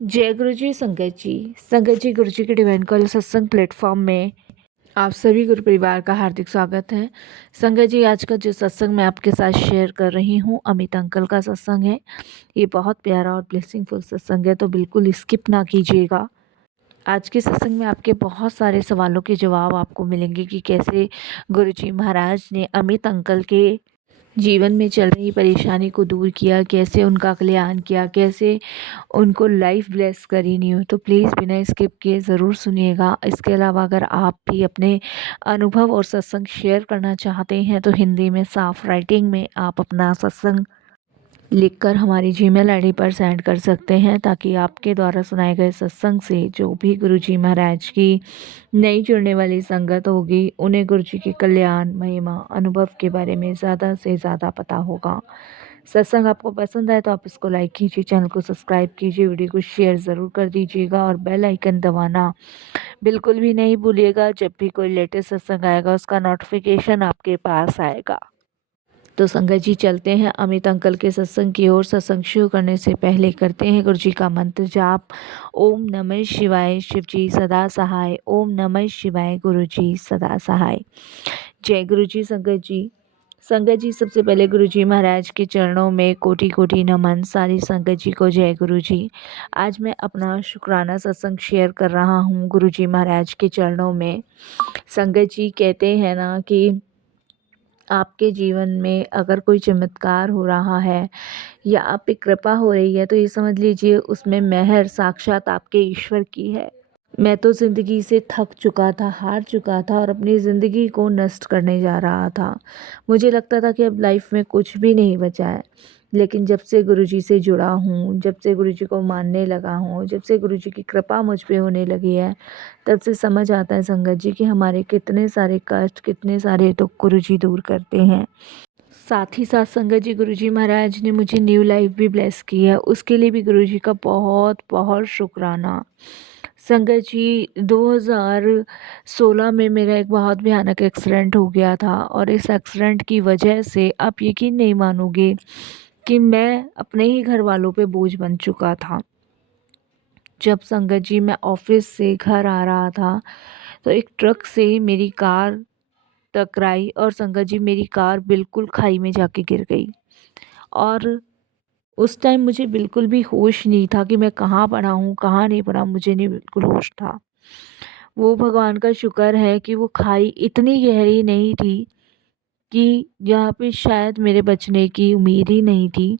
जय गुरु जी। संगत जी गुरु जी के डिवाइन कॉल सत्संग प्लेटफॉर्म में आप सभी गुरु परिवार का हार्दिक स्वागत है। संगत जी, आज का जो सत्संग मैं आपके साथ शेयर कर रही हूँ अमित अंकल का सत्संग है। ये बहुत प्यारा और ब्लेसिंगफुल सत्संग है, तो बिल्कुल स्किप ना कीजिएगा। आज के सत्संग में आपके बहुत सारे सवालों के जवाब आपको मिलेंगे कि कैसे गुरु जी महाराज ने अमित अंकल के जीवन में चल रही परेशानी को दूर किया, कैसे उनका कल्याण किया, कैसे उनको लाइफ ब्लेस करी। नहीं हो तो प्लीज़ बिना स्किप किए ज़रूर सुनिएगा। इसके अलावा अगर आप भी अपने अनुभव और सत्संग शेयर करना चाहते हैं तो हिंदी में साफ राइटिंग में आप अपना सत्संग लिखकर हमारी जीमेल आईडी पर सेंड कर सकते हैं, ताकि आपके द्वारा सुनाए गए सत्संग से जो भी गुरुजी महाराज की नई जुड़ने वाली संगत होगी उन्हें गुरुजी के कल्याण महिमा अनुभव के बारे में ज़्यादा से ज़्यादा पता होगा। सत्संग आपको पसंद आए तो आप इसको लाइक कीजिए, चैनल को सब्सक्राइब कीजिए, वीडियो को शेयर ज़रूर कर दीजिएगा और बेल आइकन दबाना बिल्कुल भी नहीं भूलिएगा। जब भी कोई लेटेस्ट सत्संग आएगा उसका नोटिफिकेशन आपके पास आएगा। तो संगत जी चलते हैं अमित अंकल के सत्संग की ओर। सत्संग शुरू करने से पहले करते हैं गुरु जी का मंत्र जाप। ओम नमः शिवाय, शिव जी सदा सहाय। ओम नमः शिवाय, गुरु जी सदा सहाय। जय गुरु जी। संगत जी सबसे पहले गुरु जी महाराज के चरणों में कोटि कोटि नमन। सारी संगत जी को जय गुरु जी। आज मैं अपना शुक्राना सत्संग शेयर कर रहा हूँ गुरु जी महाराज के चरणों में। संगत जी कहते हैं ना कि आपके जीवन में अगर कोई चमत्कार हो रहा है या आप पे कृपा हो रही है तो ये समझ लीजिए उसमें मेहर साक्षात आपके ईश्वर की है। मैं तो ज़िंदगी से थक चुका था, हार चुका था और अपनी ज़िंदगी को नष्ट करने जा रहा था। मुझे लगता था कि अब लाइफ में कुछ भी नहीं बचा है। लेकिन जब से गुरुजी से जुड़ा हूँ, जब से गुरुजी को मानने लगा हूँ, जब से गुरुजी की कृपा मुझ पे होने लगी है, तब से समझ आता है संगत जी कि हमारे कितने सारे कष्ट, कितने सारे दुख गुरुजी दूर करते हैं। साथ ही साथ संगत जी गुरुजी महाराज ने मुझे न्यू लाइफ भी ब्लेस की है, उसके लिए भी गुरुजी का बहुत बहुत शुक्राना। संगत जी 2016 में मेरा एक बहुत भयानक एक्सीडेंट हो गया था और इस एक्सीडेंट की वजह से आप यकीन नहीं मानोगे कि मैं अपने ही घर वालों पे बोझ बन चुका था। जब संगत जी मैं ऑफिस से घर आ रहा था तो एक ट्रक से मेरी कार टकराई और संगत जी मेरी कार बिल्कुल खाई में जाके गिर गई। और उस टाइम मुझे बिल्कुल भी होश नहीं था कि मैं कहाँ पड़ा हूँ, कहाँ नहीं पड़ा, मुझे नहीं बिल्कुल होश था। वो भगवान का शुक्र है कि वो खाई इतनी गहरी नहीं थी कि यहाँ पे शायद मेरे बचने की उम्मीद ही नहीं थी।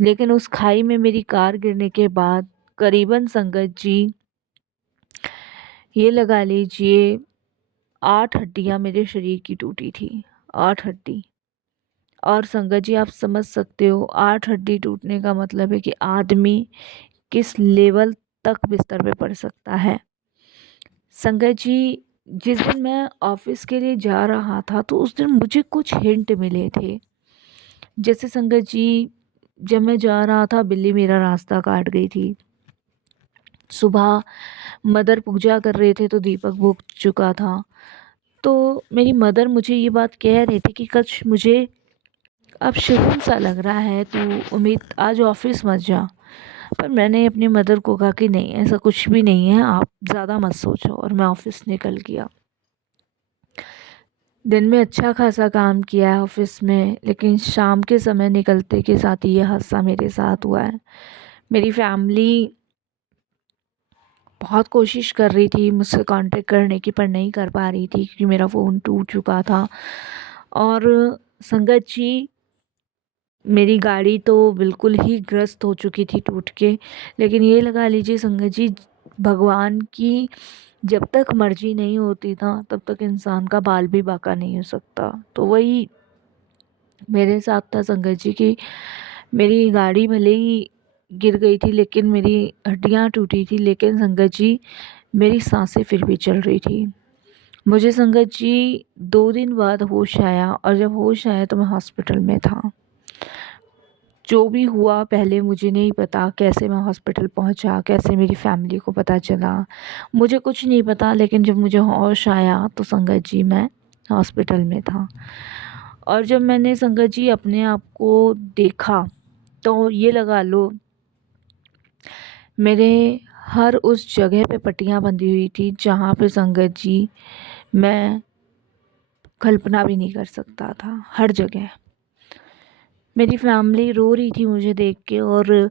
लेकिन उस खाई में मेरी कार गिरने के बाद करीबन संगत जी ये लगा लीजिए 8 हड्डियाँ मेरे शरीर की टूटी थी। 8 हड्डी। और संगत जी आप समझ सकते हो 8 हड्डी टूटने का मतलब है कि आदमी किस लेवल तक बिस्तर पे पड़ सकता है। संगत जी जिस दिन मैं ऑफिस के लिए जा रहा था तो उस दिन मुझे कुछ हिंट मिले थे। जैसे संगत जी जब मैं जा रहा था बिल्ली मेरा रास्ता काट गई थी। सुबह मदर पूजा कर रहे थे तो दीपक बुझ चुका था। तो मेरी मदर मुझे ये बात कह रही थी कि कुछ मुझे अब शुरू सा लग रहा है, तू उम्मीद आज ऑफिस मत जा। पर मैंने अपनी मदर को कहा कि नहीं, ऐसा कुछ भी नहीं है, आप ज़्यादा मत सोचो, और मैं ऑफिस निकल गया। दिन में अच्छा खासा काम किया है ऑफिस में, लेकिन शाम के समय निकलते के साथ ही ये हादसा मेरे साथ हुआ है। मेरी फैमिली बहुत कोशिश कर रही थी मुझसे कांटेक्ट करने की, पर नहीं कर पा रही थी क्योंकि मेरा फ़ोन टूट चुका था। और संगत जी मेरी गाड़ी तो बिल्कुल ही ग्रस्त हो चुकी थी टूट के। लेकिन ये लगा लीजिए संगत जी भगवान की जब तक मर्जी नहीं होती था तब तक इंसान का बाल भी बाका नहीं हो सकता। तो वही मेरे साथ था संगत जी की मेरी गाड़ी भले ही गिर गई थी लेकिन मेरी हड्डियाँ टूटी थी, लेकिन संगत जी मेरी सांसें फिर भी चल रही थी। मुझे संगत जी 2 दिन बाद होश आया, और जब होश आया तो मैं हॉस्पिटल में था। जो भी हुआ पहले मुझे नहीं पता, कैसे मैं हॉस्पिटल पहुंचा, कैसे मेरी फैमिली को पता चला, मुझे कुछ नहीं पता। लेकिन जब मुझे होश आया तो संगत जी मैं हॉस्पिटल में था। और जब मैंने संगत जी अपने आप को देखा तो ये लगा लो मेरे हर उस जगह पे पट्टियाँ बंधी हुई थी जहाँ पे संगत जी मैं कल्पना भी नहीं कर सकता था। हर जगह मेरी फैमिली रो रही थी मुझे देख के और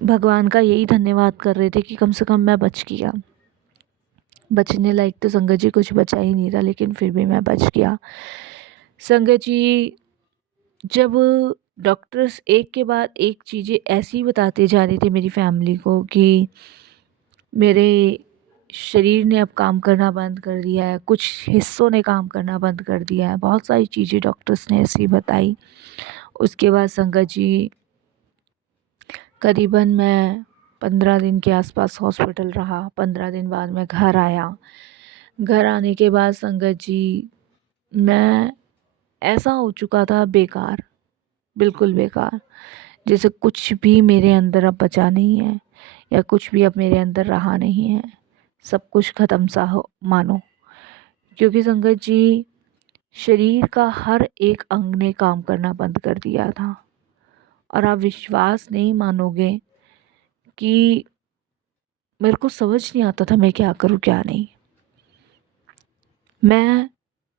भगवान का यही धन्यवाद कर रहे थे कि कम से कम मैं बच गया। बचने लायक तो संगत जी कुछ बचा ही नहीं था, लेकिन फिर भी मैं बच गया। संगत जी, जब डॉक्टर्स एक के बाद एक चीज़ें ऐसी बताते जा रहे थे मेरी फैमिली को कि मेरे शरीर ने अब काम करना बंद कर दिया है, कुछ हिस्सों ने काम करना बंद कर दिया है, बहुत सारी चीज़ें डॉक्टर्स ने ऐसी बताई। उसके बाद संगत जी करीबन मैं 15 दिन के आसपास हॉस्पिटल रहा। 15 दिन बाद मैं घर आया। घर आने के बाद संगत जी मैं ऐसा हो चुका था बेकार, बिल्कुल बेकार, जैसे कुछ भी मेरे अंदर अब बचा नहीं है या कुछ भी अब मेरे अंदर रहा नहीं है। सब कुछ ख़त्म सा हो मानो, क्योंकि संगत जी शरीर का हर एक अंग ने काम करना बंद कर दिया था। और आप विश्वास नहीं मानोगे कि मेरे को समझ नहीं आता था मैं क्या करूँ क्या नहीं। मैं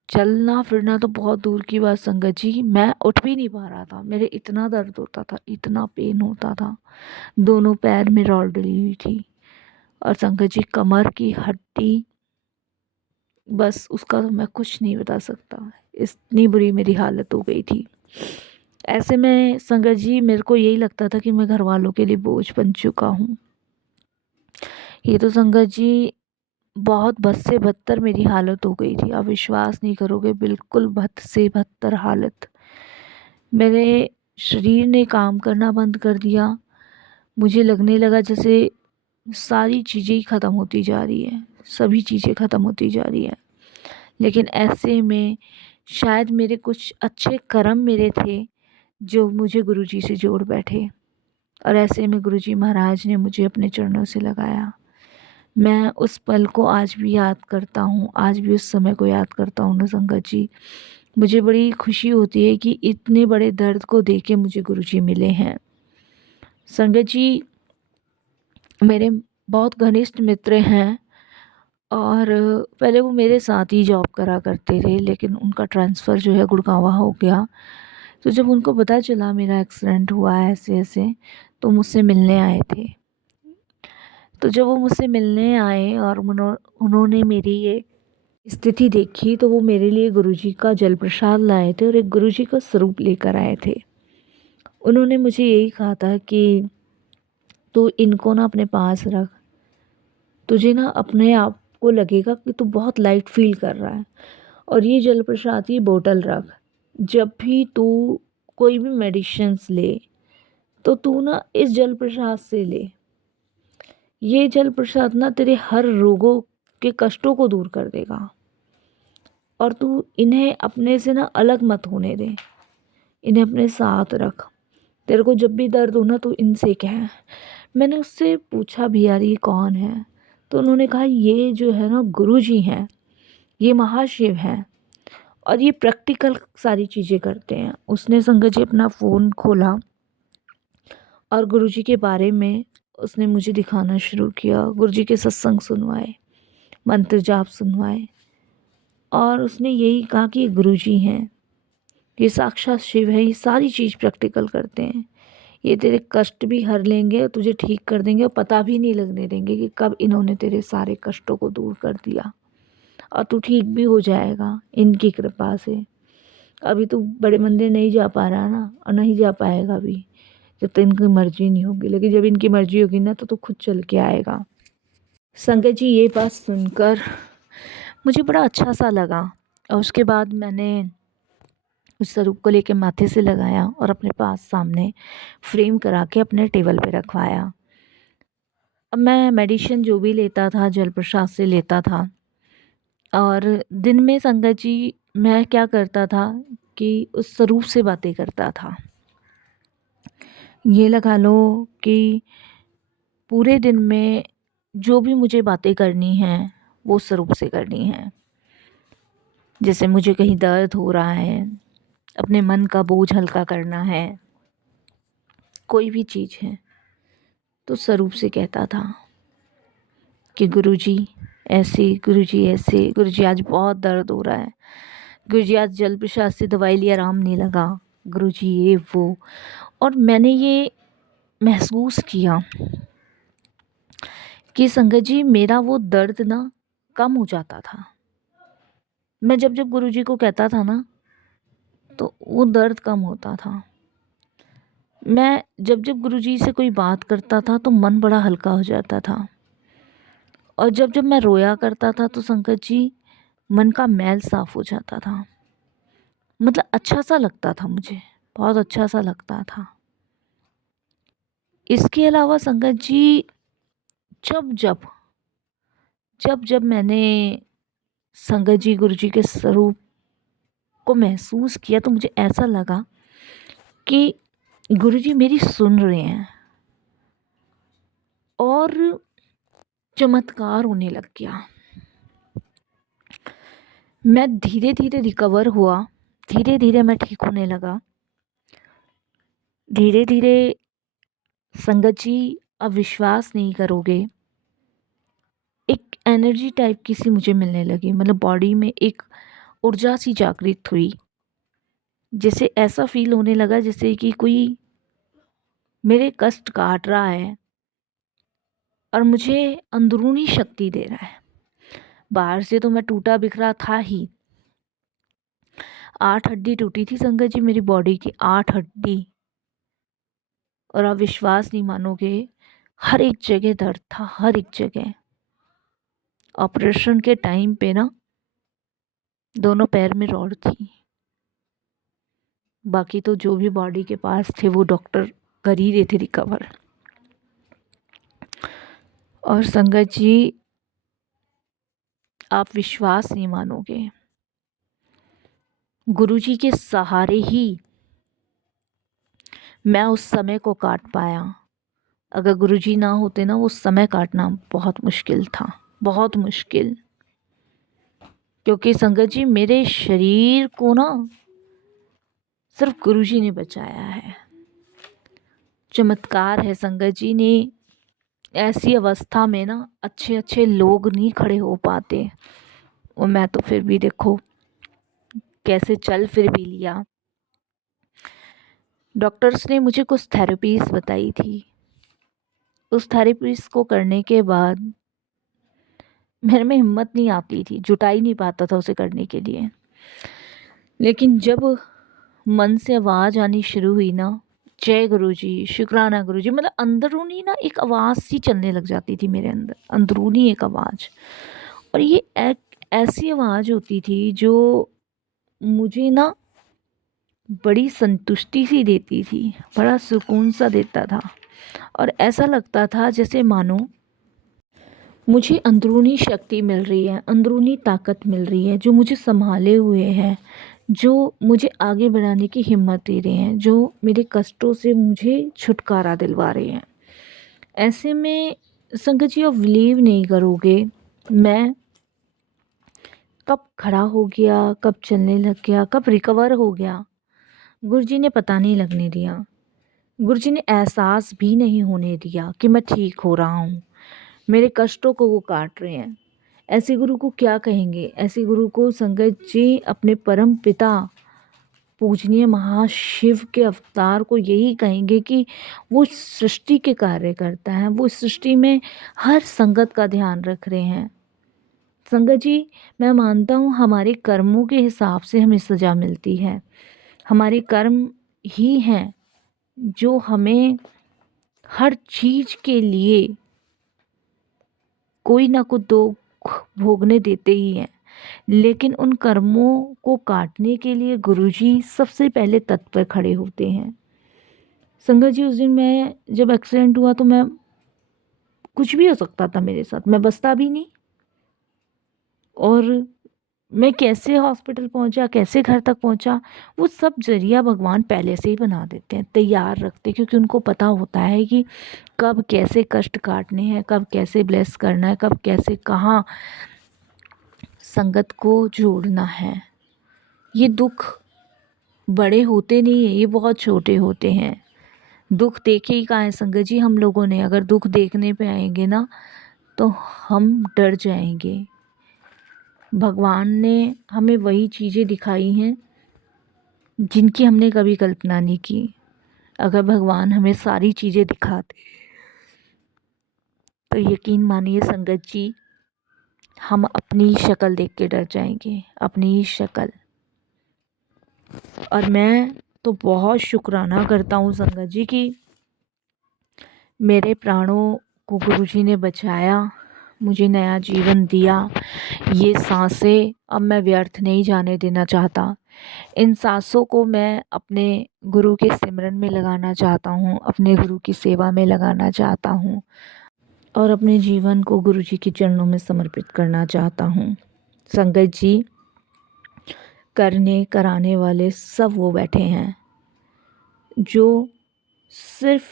चलना फिरना तो बहुत दूर की बात संगत जी, मैं उठ भी नहीं पा रहा था। मेरे इतना दर्द होता था, इतना पेन होता था। दोनों पैर में रॉड डली हुई थी और संगत जी कमर की हड्डी, बस उसका तो मैं कुछ नहीं बता सकता। इतनी बुरी मेरी हालत हो गई थी। ऐसे में संगत जी मेरे को यही लगता था कि मैं घर वालों के लिए बोझ बन चुका हूँ। ये तो संगत जी बहुत बद से बदतर मेरी हालत हो गई थी। आप विश्वास नहीं करोगे, बिल्कुल बद से बदतर हालत। मेरे शरीर ने काम करना बंद कर दिया। मुझे लगने लगा जैसे सारी चीज़ें ही ख़त्म होती जा रही हैं, सभी चीज़ें ख़त्म होती जा रही हैं। लेकिन ऐसे में शायद मेरे कुछ अच्छे कर्म मेरे थे जो मुझे गुरुजी से जोड़ बैठे, और ऐसे में गुरुजी महाराज ने मुझे अपने चरणों से लगाया। मैं उस पल को आज भी याद करता हूँ, आज भी उस समय को याद करता हूँ ना संगत जी। मुझे बड़ी खुशी होती है कि इतने बड़े दर्द को देख के मुझे गुरुजी मिले हैं। संगत जी मेरे बहुत घनिष्ठ मित्र हैं और पहले वो मेरे साथ ही जॉब करा करते थे, लेकिन उनका ट्रांसफ़र जो है गुड़गाँव हो गया। तो जब उनको पता चला मेरा एक्सीडेंट हुआ है ऐसे-ऐसे, तो मुझसे मिलने आए थे। तो जब वो मुझसे मिलने आए और उन्होंने मेरी ये स्थिति देखी, तो वो मेरे लिए गुरुजी का जल प्रसाद लाए थे और एक गुरुजी का स्वरूप लेकर आए थे। उन्होंने मुझे यही कहा था कि तू इनको ना अपने पास रख, तुझे ना अपने आप को लगेगा कि तू बहुत लाइट फील कर रहा है, और ये जल प्रसाद की बोतल रख। जब भी तू कोई भी मेडिसिन्स ले तो तू ना इस जल प्रसाद से ले। ये जल प्रसाद ना तेरे हर रोगों के कष्टों को दूर कर देगा, और तू इन्हें अपने से ना अलग मत होने दे, इन्हें अपने साथ रख। तेरे को जब भी दर्द हो ना तो इनसे कह। मैंने उससे पूछा भी यार ये कौन है, तो उन्होंने कहा ये जो है ना गुरुजी हैं, ये महाशिव हैं और ये प्रैक्टिकल सारी चीज़ें करते हैं। उसने संगत जी अपना फ़ोन खोला और गुरुजी के बारे में उसने मुझे दिखाना शुरू किया। गुरुजी के सत्संग सुनवाए, मंत्र जाप सुनवाए, और उसने यही कहा कि ये गुरुजी हैं, ये साक्षात शिव है, ये सारी चीज़ प्रैक्टिकल करते हैं। ये तेरे कष्ट भी हर लेंगे और तुझे ठीक कर देंगे, और पता भी नहीं लगने देंगे कि कब इन्होंने तेरे सारे कष्टों को दूर कर दिया, और तू ठीक भी हो जाएगा इनकी कृपा से। अभी तू बड़े मंदिर नहीं जा पा रहा ना, और नहीं जा पाएगा भी जब तक इनकी मर्जी नहीं होगी, लेकिन जब इनकी मर्जी होगी ना तो तू खुद चल के आएगा। संगत जी ये बात सुनकर मुझे बड़ा अच्छा सा लगा, और उसके बाद मैंने उस स्वरूप को लेके माथे से लगाया और अपने पास सामने फ्रेम करा के अपने टेबल पे रखवाया। अब मैं मेडिसिन जो भी लेता था जल प्रसाद से लेता था, और दिन में संगत जी मैं क्या करता था कि उस स्वरूप से बातें करता था। ये लगा लो कि पूरे दिन में जो भी मुझे बातें करनी हैं वो स्वरूप से करनी है। जैसे मुझे कहीं दर्द हो रहा है, अपने मन का बोझ हल्का करना है, कोई भी चीज़ है, तो स्वरूप से कहता था कि गुरुजी ऐसे, गुरुजी ऐसे, गुरुजी आज बहुत दर्द हो रहा है, गुरुजी आज जल प्रसाद से दवाई ली आराम नहीं लगा, गुरुजी ये वो। और मैंने ये महसूस किया कि संगत जी मेरा वो दर्द ना कम हो जाता था। मैं जब जब गुरुजी को कहता था ना तो वो दर्द कम होता था। मैं जब जब गुरुजी से कोई बात करता था तो मन बड़ा हल्का हो जाता था। और जब जब मैं रोया करता था तो संगत जी मन का मैल साफ हो जाता था। मतलब अच्छा सा लगता था मुझे, बहुत अच्छा सा लगता था। इसके अलावा संगत जी जब जब जब जब मैंने संगत जी गुरुजी के स्वरूप को महसूस किया तो मुझे ऐसा लगा कि गुरुजी मेरी सुन रहे हैं और चमत्कार होने लग गया। मैं धीरे धीरे रिकवर हुआ, धीरे धीरे मैं ठीक होने लगा। धीरे धीरे संगत जी अब विश्वास नहीं करोगे, एक एनर्जी टाइप की सी मुझे मिलने लगी। मतलब बॉडी में एक ऊर्जा सी जागृत हुई, जैसे ऐसा फील होने लगा जैसे कि कोई मेरे कष्ट काट रहा है और मुझे अंदरूनी शक्ति दे रहा है। बाहर से तो मैं टूटा बिखरा था ही, 8 हड्डी टूटी थी संगत जी मेरी बॉडी की, 8 हड्डी। और आप विश्वास नहीं मानोगे, हर एक जगह दर्द था, हर एक जगह। ऑपरेशन के टाइम पे ना दोनों पैर में रॉड थी। बाकी तो जो भी बॉडी के पास थे वो डॉक्टर कर ही रहे थे रिकवर। और संगत जी आप विश्वास नहीं मानोगे, गुरुजी के सहारे ही मैं उस समय को काट पाया। अगर गुरुजी ना होते ना वो समय काटना बहुत मुश्किल था, बहुत मुश्किल। क्योंकि संगत जी मेरे शरीर को ना सिर्फ गुरुजी ने बचाया है। चमत्कार है संगत जी ने, ऐसी अवस्था में ना अच्छे अच्छे लोग नहीं खड़े हो पाते। और मैं तो फिर भी देखो कैसे चल फिर भी लिया। डॉक्टर्स ने मुझे कुछ थेरेपीज बताई थी, उस थेरेपीज को करने के बाद मेरे में हिम्मत नहीं आती थी, जुटा ही नहीं पाता था उसे करने के लिए। लेकिन जब मन से आवाज़ आनी शुरू हुई ना, जय गुरुजी, शुक्राना गुरुजी, मतलब अंदरूनी ना एक आवाज़ सी चलने लग जाती थी मेरे अंदर, अंदरूनी एक आवाज़। और ये एक ऐसी आवाज़ होती थी जो मुझे ना बड़ी संतुष्टि सी देती थी, बड़ा सुकून सा देता था। और ऐसा लगता था जैसे मानो मुझे अंदरूनी शक्ति मिल रही है, अंदरूनी ताकत मिल रही है, जो मुझे संभाले हुए है, जो मुझे आगे बढ़ाने की हिम्मत दे रहे हैं, जो मेरे कष्टों से मुझे छुटकारा दिलवा रहे हैं। ऐसे में संगत जी आप बिलीव नहीं करोगे, मैं कब खड़ा हो गया, कब चलने लग गया, कब रिकवर हो गया, गुरुजी ने पता नहीं लगने दिया। गुरुजी ने एहसास भी नहीं होने दिया कि मैं ठीक हो रहा हूँ। मेरे कष्टों को वो काट रहे हैं। ऐसे गुरु को क्या कहेंगे, ऐसे गुरु को संगत जी अपने परम पिता पूजनीय महाशिव के अवतार को यही कहेंगे कि वो सृष्टि के कार्य करता है, वो सृष्टि में हर संगत का ध्यान रख रहे हैं। संगत जी मैं मानता हूँ हमारे कर्मों के हिसाब से हमें सज़ा मिलती है। हमारे कर्म ही हैं जो हमें हर चीज़ के लिए कोई ना कोई दुख भोगने देते ही हैं। लेकिन उन कर्मों को काटने के लिए गुरुजी सबसे पहले तत्पर खड़े होते हैं। संगत जी उस दिन मैं जब एक्सीडेंट हुआ तो मैं कुछ भी हो सकता था मेरे साथ, मैं बचता भी नहीं। और मैं कैसे हॉस्पिटल पहुंचा, कैसे घर तक पहुंचा, वो सब जरिया भगवान पहले से ही बना देते हैं, तैयार रखते हैं, क्योंकि उनको पता होता है कि कब कैसे कष्ट काटने हैं, कब कैसे ब्लेस करना है, कब कैसे कहाँ संगत को जोड़ना है। ये दुख बड़े होते नहीं हैं, ये बहुत छोटे होते हैं। दुख देखे ही कहाँ है संगत जी हम लोगों ने। अगर दुख देखने पे आएंगे ना तो हम डर जाएंगे। भगवान ने हमें वही चीज़ें दिखाई हैं जिनकी हमने कभी कल्पना नहीं की। अगर भगवान हमें सारी चीज़ें दिखाते तो यकीन मानिए संगत जी हम अपनी शक्ल देख के डर जाएंगे, अपनी ही शक्ल। और मैं तो बहुत शुक्राना करता हूँ संगत जी कि मेरे प्राणों को गुरुजी ने बचाया, मुझे नया जीवन दिया। ये सांसें अब मैं व्यर्थ नहीं जाने देना चाहता। इन सांसों को मैं अपने गुरु के सिमरन में लगाना चाहता हूँ, अपने गुरु की सेवा में लगाना चाहता हूँ और अपने जीवन को गुरुजी के चरणों में समर्पित करना चाहता हूँ। संगत जी करने कराने वाले सब वो बैठे हैं जो सिर्फ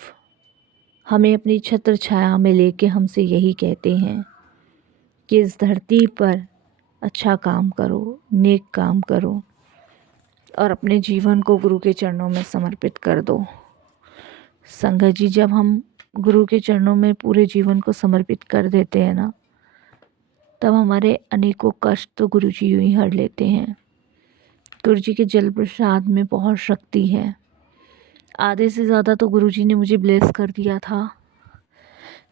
हमें अपनी छत्र छाया में लेके हमसे यही कहते हैं कि इस धरती पर अच्छा काम करो, नेक काम करो और अपने जीवन को गुरु के चरणों में समर्पित कर दो। संगत जी जब हम गुरु के चरणों में पूरे जीवन को समर्पित कर देते हैं ना तब हमारे अनेकों कष्ट तो गुरु जी यूँ ही हर लेते हैं। गुरु जी के जल प्रसाद में बहुत शक्ति है। आधे से ज़्यादा तो गुरु जी ने मुझे ब्लेस कर दिया था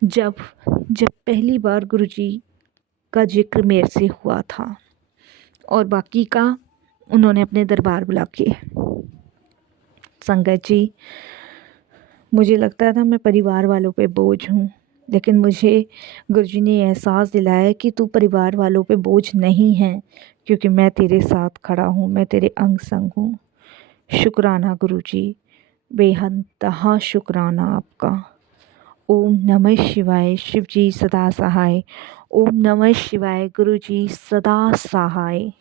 जब पहली बार गुरु जी का जिक्र मेरे से हुआ था और बाकी का उन्होंने अपने दरबार बुला के। संगत जी मुझे लगता था मैं परिवार वालों पे बोझ हूँ, लेकिन मुझे गुरुजी ने एहसास दिलाया कि तू परिवार वालों पे बोझ नहीं है क्योंकि मैं तेरे साथ खड़ा हूँ, मैं तेरे अंग संग हूँ। शुक्राना गुरुजी, बेहद तहा शुक्राना आपका। ओम नमः शिवाय, शिव जी सदा सहाय। ओम नमः शिवाय, गुरुजी सदा सहाय।